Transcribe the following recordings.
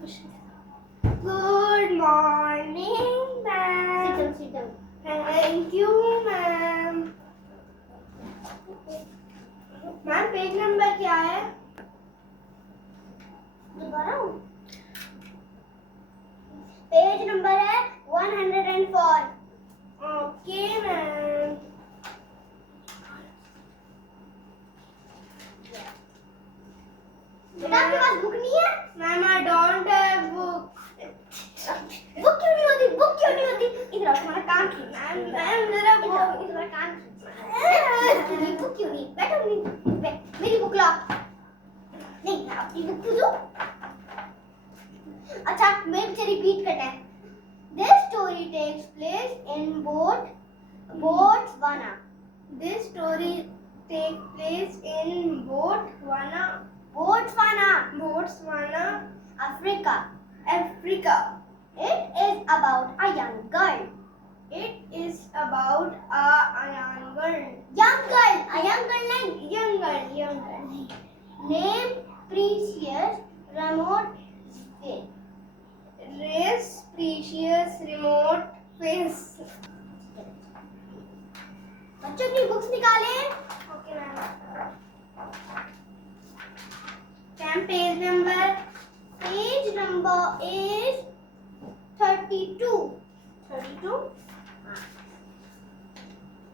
Good morning, ma'am. Sit down. Thank you, ma'am. Ma'am page number क्या है? दोबारा page number है 104. Okay ma'am. बेटा आपके पास बुक नहीं है? Ma'am I don't have book. Book क्यों नहीं होती? बुक क्यों नहीं होती? इधर आओ, तुम्हारा काम खींचना है. मैम जरा इधर आओ, बुक. तुम्हारा काम खींचना है. बुक क्यों नहीं? बैठो नहीं. मेरी बुक लाओ. नहीं, मैं अपनी बुक क्यों दूं? अच्छा, मेरे पीछे रिपीट करना है. This story takes place in Botswana. This story take place in Botswana, Africa. Africa. It is about a young girl. It is about a young girl. A young girl Young girl. named Precious Remote Face. Race precious remote face. बच्चों अपनी बुक्स निकालें. Okay, ma'am. Ma'am, page number. Page number is 32. 32.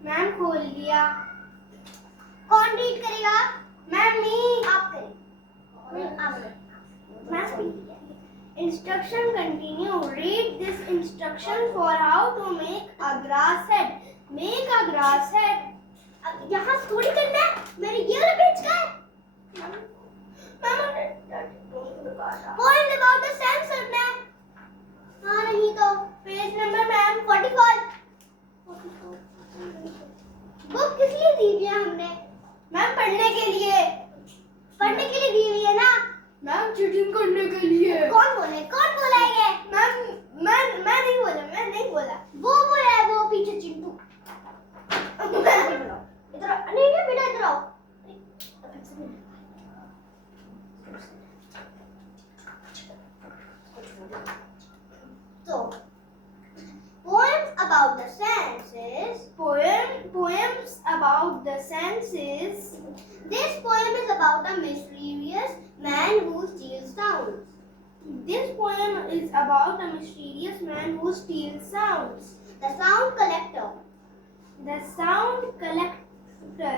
मैम खोल लिया. कौन रीड करेगा? मैम नहीं. आप करें. नहीं, आप करें. Ma'am instruction continue. Read this instruction for how to make a grass head. Make a grass head. अब यहाँ थोड़ी करना है. मेरे ये वाला पेज का है. Poem about the sense करना है. हाँ नहीं तो पेज नंबर मैम 44. बुक किस लिए दी हुई है हमने? मैम पढ़ने के लिए. पढ़ने के लिए दी हुई है ना. मैम चीटिंग करने के लिए. कौन बोला है ये? मैम मैं नहीं बोला. वो बोला है, वो पीछे चिंटू. इधर आओ. नहीं बेटा इधर आओ. So, poems about the senses. Poems about the senses. This poem is about a mysterious man who steals sounds. This poem is about a mysterious man who steals sounds. The sound collector. The sound collector.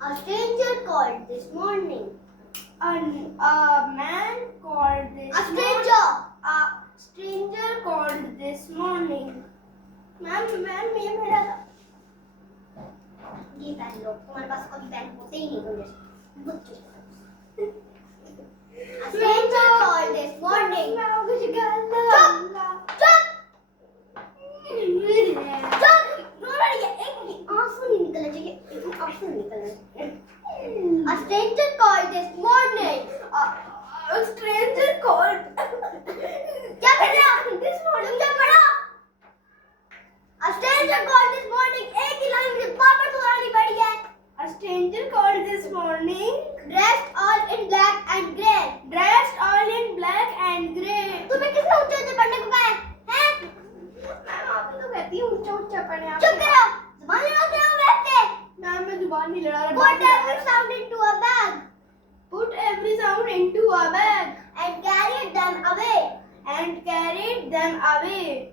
A stranger called this morning. A man called this. A stranger. A stranger called this morning. Ma'am ये मेरा. ये पहन लो. तुम्हारे पास कभी पेन होते ही नहीं होंगे. A stranger called this morning. A stranger called this morning. A stranger called. क्या कर रहे हो? This morning क्या पढ़ा? A stranger called this morning. एक ही लाइन मुझे बार-बार दोहरानी पड़ी है. A stranger called this morning. Dressed all in black and grey. Dressed all in black and grey. तुम्हें किसने ऊंचे-ऊंचे पढ़ने को कहा है? हैं? मैम आप ही तो कहती हैं ऊंचा पढ़ने. आप चुप करो. जुबान लड़ाते हो वैसे. मैम मैं जुबान नहीं लड़ा रहा. Put every sound into a bag Put every sound into a bag and carried them away. and carried them away.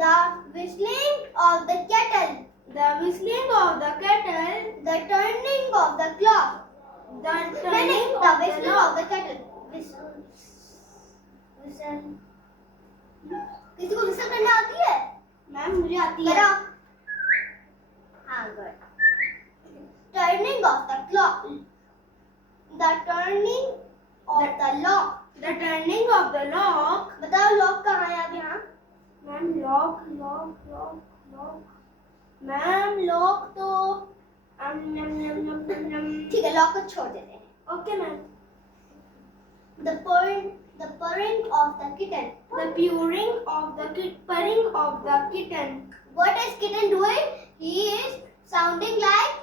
The whistling of the kettle. The whistling of the kettle. The turning of the clock. The नहीं, turning the of the whistling lock. of the kettle. Whistle. किसी को whistle करना आती है? मैम मुझे आती है. करो. हाँ, good. Turning of the clock. The turning of the lock. The turning of the lock. बताओ lock कहाँ है अब यहाँ? Ma'am lock. मैम lock तो ठीक है, lock को छोड़ देते हैं. Okay ma'am. The purring of the kitten. The purring of the purring of the kitten. What is kitten doing? He is sounding like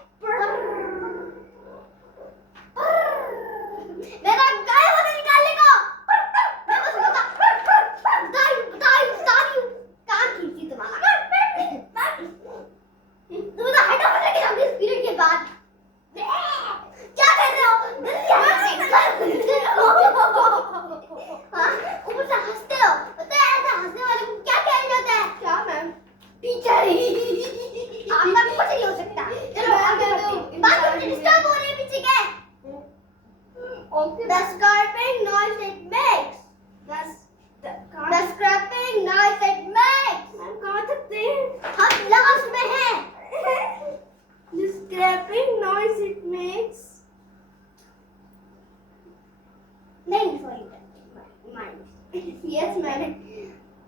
मेरा गाय वाला निकालने का. मैं बस Yes, ma'am.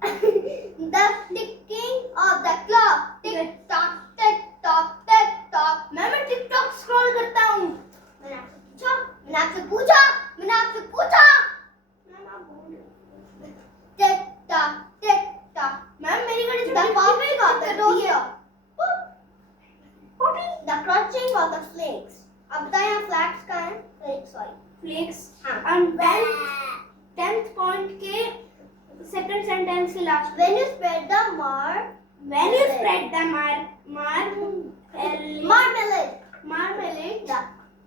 The ticking of the clock. Tick tock, tick tock, tick tock. मैं TikTok scroll करता हूँ. मैंने आपसे पूछा. मैम आप बोल रहे हो. Tick tock, tick tock. Ma'am मेरी घड़ी से The popping of the toaster. The crunching of the flakes. अब बताएं यहाँ flakes का है? Sorry. Flakes. हाँ. And 10th point के second sentence के last. When you spread the marmalade. When you spread the marmalade,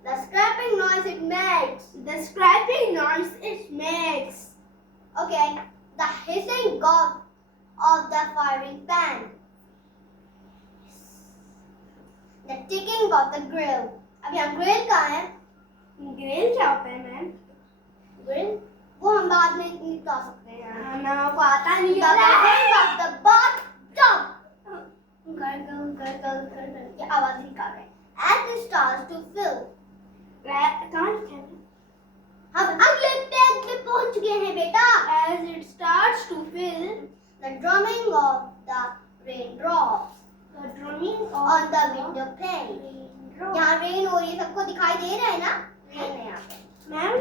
The scraping noise it makes. the scraping noise it makes. Okay. The hissing of the firing pan. The ticking of the grill. अब यहाँ grill कहाँ है? Grill क्या होता है ma'am? Grill? वो हम बाद में निकाल सकते हैं. मैम आपको आता नहीं The है. buzzing of the bathtub. Gargle. ये आवाज निकाल रहे हैं. As it starts to fill. कौन? हम अगले पेज पे पहुंच गए हैं बेटा. As it starts to fill, The drumming of the raindrops the drumming on of the window pane. raindrops. यहाँ रेन हो रही है, सबको दिखाई दे रहा है ना? रेन है यहाँ पे. मैम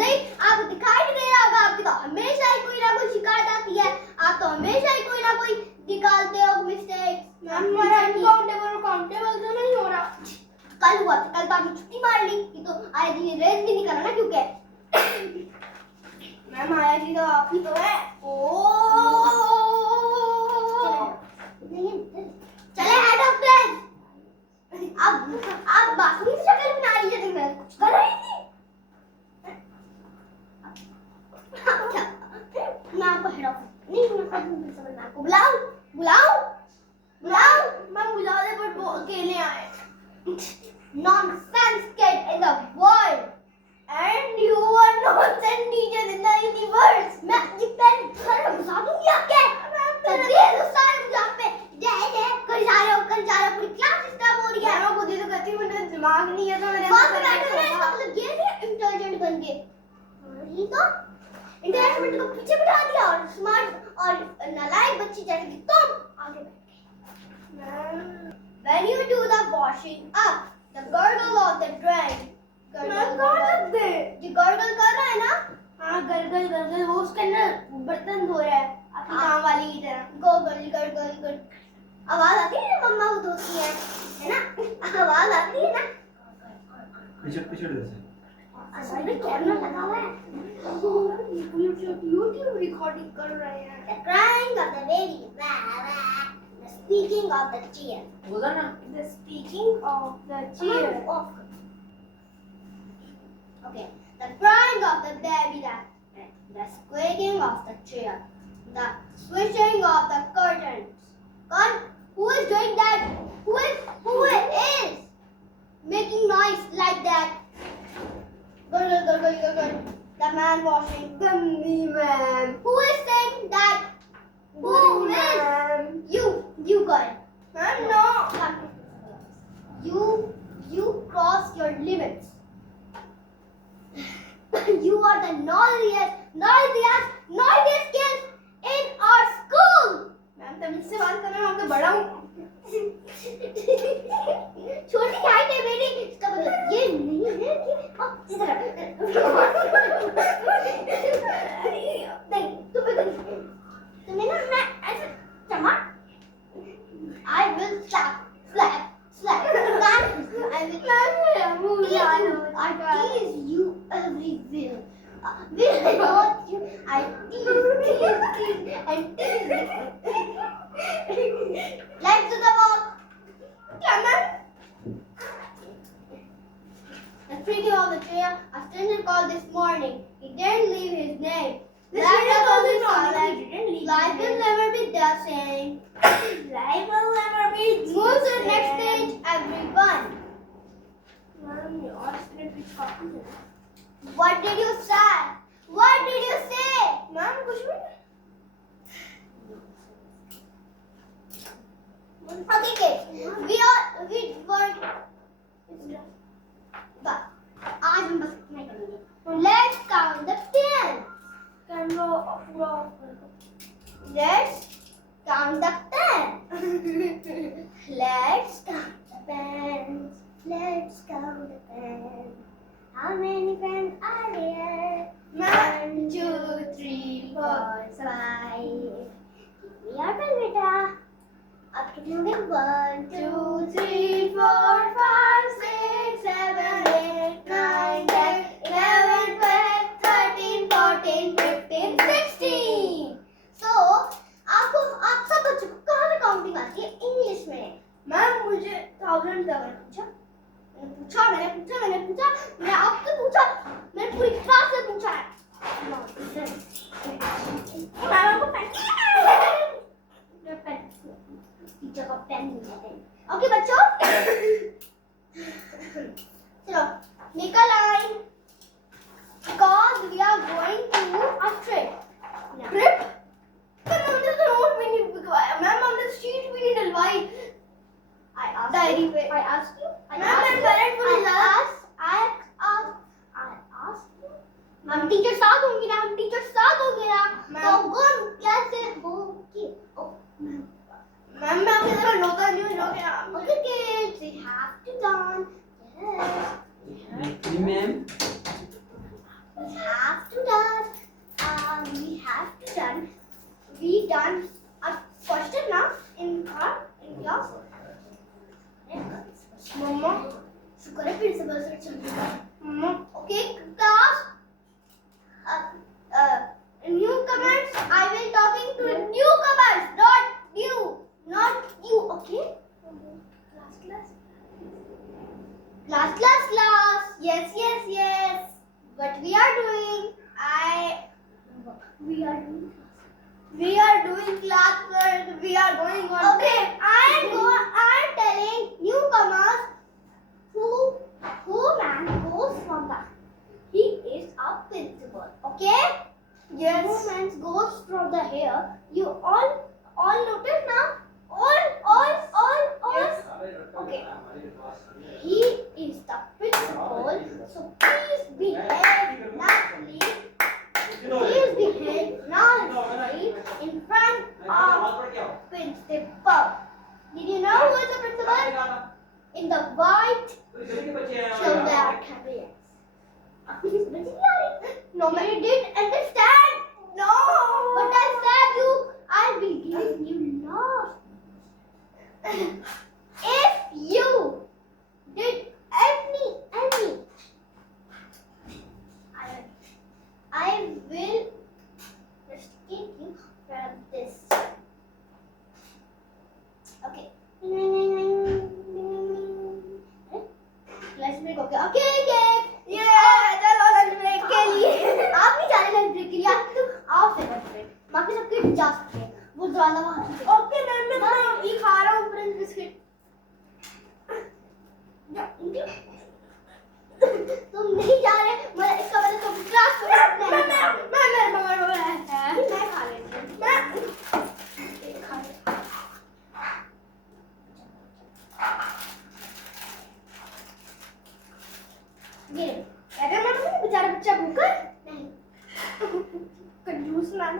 नहीं, आपको दिखाई नहीं दे रहा होगा. आपकी तो हमेशा ही कोई ना कोई शिकायत आती है. आप तो हमेशा ही कोई ना कोई निकालते हो मिस्टेक्स. मैम हमारा अनकाउंटेबल तो नहीं हो रहा. कल हुआ था, कल तो आपने छुट्टी मार ली. ये तो आए दिन रेस भी नहीं करा ना, क्योंकि मैम आया जी तो आप ही तो है. चले हेड ऑफ क्लास. अब बाथरूम से शक्ल बना रही है. मैं कुछ कर रही थी. मैं आपको हेड ऑफ नहीं, मैं आपको बुलाऊं. मैम बुला दे पर वो अकेले आए. Nonsense kid in the world. And you are nonsense teacher in the universe. मैं ये पेन घर घुसा दूंगी आपके. तकदीर गुस्सा है मुझे आप पे. ये कर जा रहे हो पूरी क्लास डिस्टर्ब हो रही है. मैं खुद ही तो कहती हूँ मेरा दिमाग नहीं है तो मेरे वहाँ पे बैठे हुए हैं, इसका मतलब ये नहीं इंटेलिजेंट बन के. नहीं तो इंटेलिजेंट को पीछे बिठा दिया और स्मार्ट और नालायक बच्ची जैसे कि तुम आगे बैठ गए. When you do the washing up, the gurgle of the drain. मैं कौन लग गए? ये gurgle कर रहा है ना? हाँ गरगल वो उसके अंदर बर्तन धो रहा है आपकी काम वाली की तरह. गरगल आवाज आती है ना, मम्मा को धोती है ना? आवाज आती है ना? पिछड़ जैसे असल में कैमरा लगा हुआ है. YouTube रिकॉर्डिंग कर रहे हैं. The crying of the baby. The squeaking of the chair. बोला ना. The speaking of the chair. Okay. The crying of the baby. The squeaking of the chair. The swishing of the curtains. God, who is doing that? Who is making noise like that? Gurgle. The man washing. Gandhi man. Who is saying that? Who is? Man. You girl. Man, no. You cross your limits. You are the noisiest kids in our school. Ma'am तमीज से बात कर रहे हो, आपके बड़ा हूँ. छोटी हाइट है मेरी, इसका मतलब ये नहीं है कि नहीं तुम्हें ना मैं ऐसे चमा. I will slap. I tease you everywhere. I tease. Let's do the walk. क्या ma'am? The freaking of the chair. A stranger called this morning. He didn't leave his name. The Life stranger will called be this morning. solid. He didn't leave Life his will name. never be the same. Life will never be. Move to the next stage, everyone. Ma'am ये और स्क्रिप्ट कुछ काफी है. What did you say? Ma'am कुछ भी. Okay, kids. We were. आज हम बस इतना ही करेंगे. Let's count Let's count the pens. Let's count the pens. Let's count the pens. How many pens are there? 1, 2, 3, 4, 5. We are pen, beta. अब कितने हो गए? 1, 2, 3, 4, 5, 6, 7, 8, 9, 10, 11, 12, 13, 14, 15, 16. So, आप सब बच्चों को कहाँ से काउंटिंग आती है? इंग्लिश में। मैम मुझे 1000 तक पूछा मैंने आपसे पूछा, मैंने पूरी क्लास से पूछा है। मैम आपको पेन टीचर का पेन नहीं देते। ओके बच्चों, चलो make a line because we are going to a trip. Trip ma'am हमने तो नोट भी नहीं लिखवाया मैम हमने शीट भी नहीं डलवाई I asked डायरी you. पे I asked you. मैम मैं पेरेंट को नहीं लाया I asked you. हम टीचर साथ होंगे ना, मैम। तो कौन कैसे होगी? मैम मैं आपकी तरह लोता नहीं हूँ जो कि आप Okay kids, we have to done. Yes. Ma'am. We have to done. We done a question now in class. मम्मा शुक्र है प्रिंसिपल सर चल गया. मम्मा Okay class. Newcomers, I will talking to newcomers, not you. Okay. Class. Yes. What we are doing? We are doing class work we are going on okay. I am telling newcomers who man goes from the. He is a principal. Okay. yes Who man goes from the here. You all notice now. All. yes Okay. He is the principal, so please behave nicely. In front of principal. Did you know who is the principal? In the white shalwar career. No, but you didn't understand. no But I said I will give you lost. If you did any, I will restrict you from this. Okay. Lunch break. Okay. चलो lunch break के लिए आप नहीं जा रहे lunch break के लिए, आप तो आओ फिर लंच ब्रेक. बाकी सब किड जा सकते हैं. वो ज्यादा वहां से. ओके मैम मैं तो ये खा रहा हूँ फ्रेंच बिस्किट तुम नहीं जा रहे, मैं इसका मतलब तुम क्लास में नहीं मैं खा रही थी. मैं खा रही. ये अरे मैं बेचारा बच्चा भूखा है नहीं. कंजूस ma'am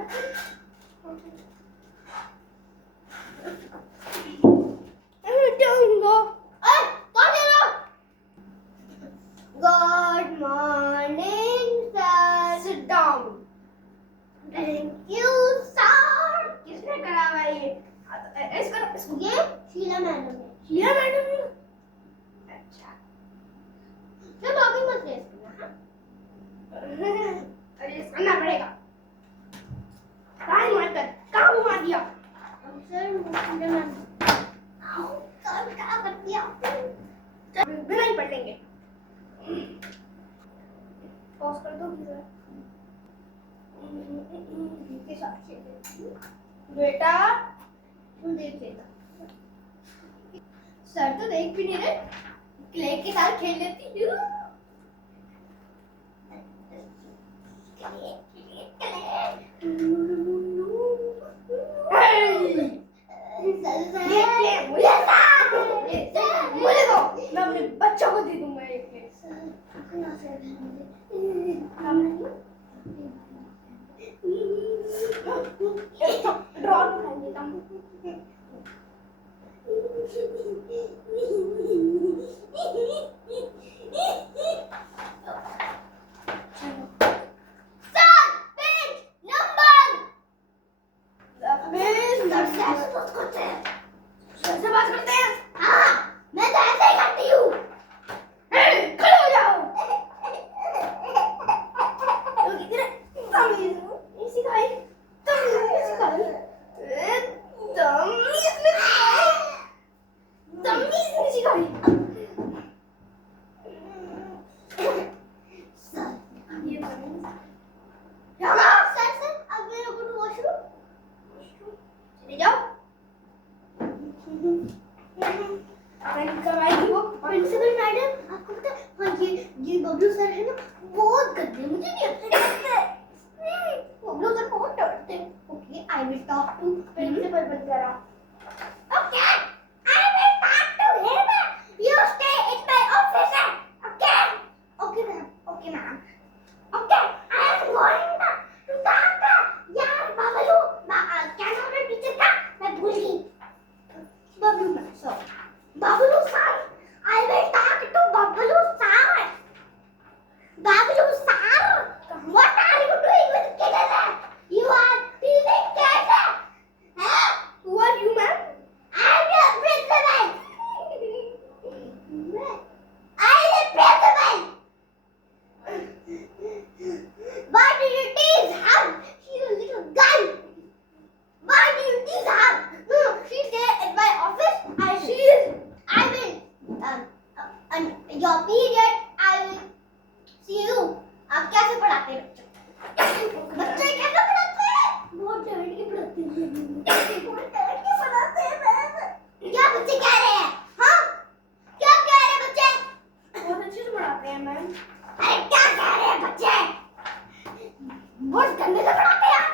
Good morning, sir. sit down Thank you, sir. किसने करा हुआ ये इसको ये शीला मैडम है. शीला मैडम ने अच्छा जो टॉपिक मत रेस करना. अरे ये करना पड़ेगा टाइम मत कर काम हुआ दिया सर शीला मैडम. आओ सर क्या कर दिया? बिना ही पढ़ लेंगे पॉज कर दो जरा के साथ खेलते बेटा तू देख लेता सर तो देख भी नहीं रहे क्ले के साथ खेल लेती हूँ मुझे दो मैं अपने बच्चों को दे दूंगा एक प्लेट ड्रॉ दिखाई देता हूँ। प्रिंसिपल मैडम आपको पता है हाँ ये बबलू सर है ना बहुत गंदे मुझे नहीं अच्छे लगते बबलू सर बहुत डरते हैं okay I will talk to principal बन करा okay I will talk to him you stay in my office okay okay ma'am okay I am going to talk यार बबलू क्या नाम है टीचर का मैं भूल गई Bablu sir Babalu sir, I will talk to Babalu sir. Babalu sir, what are you doing with kids? You are teasing kids. Huh? Who are you, ma'am? I am the principal. I am the principal. Why do you tease her? She's a little girl. Why do you tease her? No, she's there at my office and she is. I will, your period, I will see you. आप कैसे पढ़ाते हैं बच्चे कैसे पढ़ाते हैं बहुत डर के पढ़ाते हैं बहुत डर के पढ़ाते हैं मैम क्या बच्चे कह रहे हैं हाँ क्या कह रहे हैं बच्चे बहुत अच्छे से पढ़ाते हैं मैम। अरे क्या कह रहे हैं बच्चे बहुत गंदे से पढ़ाते हैं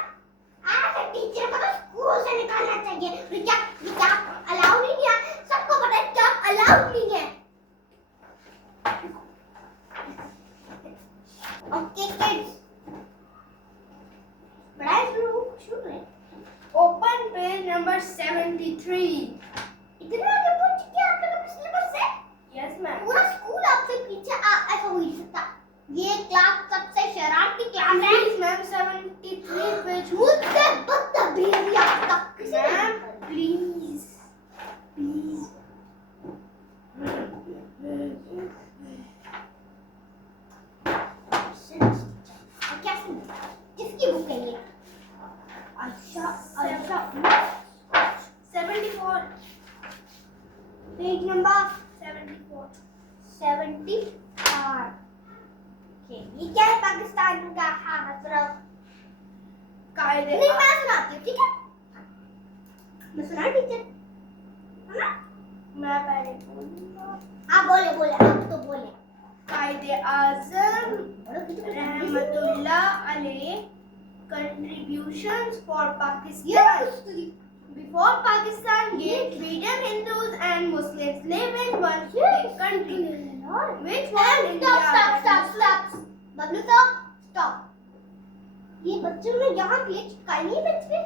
ऐसे टीचर को तो स्कूल से निकालना चाहिए क्या अलाउ नहीं है सबको पता है क्या अलाउ नहीं है ओके किड्स पढ़ाई शुरू करें ओपन पेज नंबर 73। इतना आगे पहुंच चुके हैं आप लोग अपने सिलेबस से यस मैम। पूरा स्कूल आपसे पीछे ऐसा हो ही सकता ये क्लास सबसे शरारती क्लास है प्लीज मैम 73 पेज मुझसे बदतमीजी आप तक किसी ने मैम प्लीज प्लीज। कैसे किसकी बुक है ये अच्छा 74 पेज नंबर 74। 74 ओके ये क्या है पाकिस्तान का हजरत कायदे नहीं मैं सुनाती हूँ ठीक है मैं सुना टीचर है ना मैं पहले बोलूंगा। हाँ बोले आप तो बोले कायदे आज़म रहमतुल्लाह अलैह contributions for Pakistan. Before Pakistan gave freedom, Hindus and Muslims live in one big country. Which one India? Stop. Bablu stop. ये बच्चों ने यहाँ पे चिपकाई नहीं बेंच पे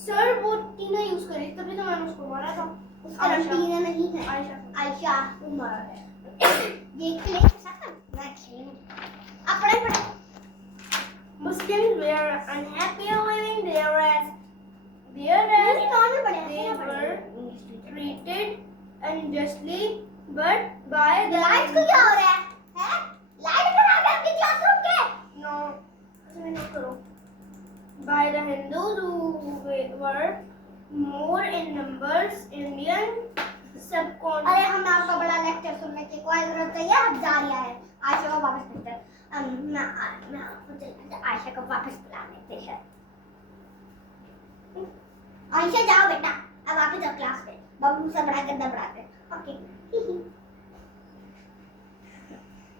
सर वो टीना यूज करी तभी तो मैंने उसको मारा था। उसका नाम टीना नहीं है आयशा उमर है ये क्ले सकता मैं खेल अपने Muslims were unhappy living there as they were treated unjustly, but by the light को क्या हो रहा है लाइट खराब है आपकी क्लासरूम के no, ऐसे नहीं करो। By the Hindus who were more in numbers, Indian subcontinent. अरे हमें आपका बड़ा लेक्चर सुनने की कोई जरूरत नहीं है अब जा रहा है आयशा को वापस भेजते हैं मैं आपको चलते आयशा को वापस बुला लेते हैं आयशा जाओ बेटा अब वापस जाओ क्लास पे बबलू से बड़ा गंदा पढ़ाते हैं ओके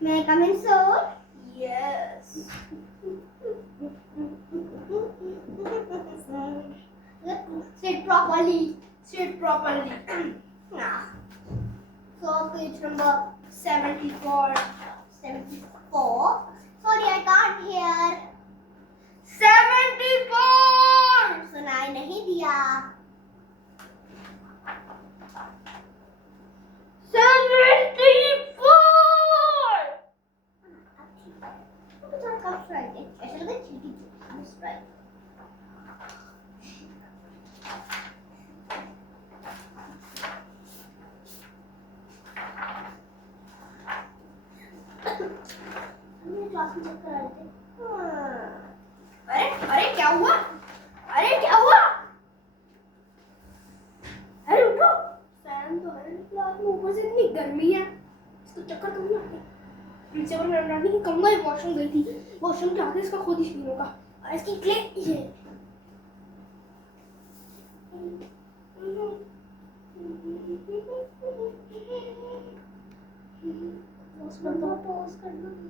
मैं कम इन sir Yes. sit properly Sit properly. so page number 74. 74 sorry I can't hear 74. बाय। हमने क्लास में चेक करा लेते। अरे अरे क्या हुआ? अरे क्या हुआ? अरे उठो। फैन तो है क्लास में, ऊपर से इतनी गर्मी है, इसको चक्कर तो नहीं आते। प्रिंसिपल मैडम डांटी कि कमला वॉशरूम गई थी, वॉशरूम के आगे इसका खुद ही सीन होगा। और इसकी क्लिप ये पॉज कर दो।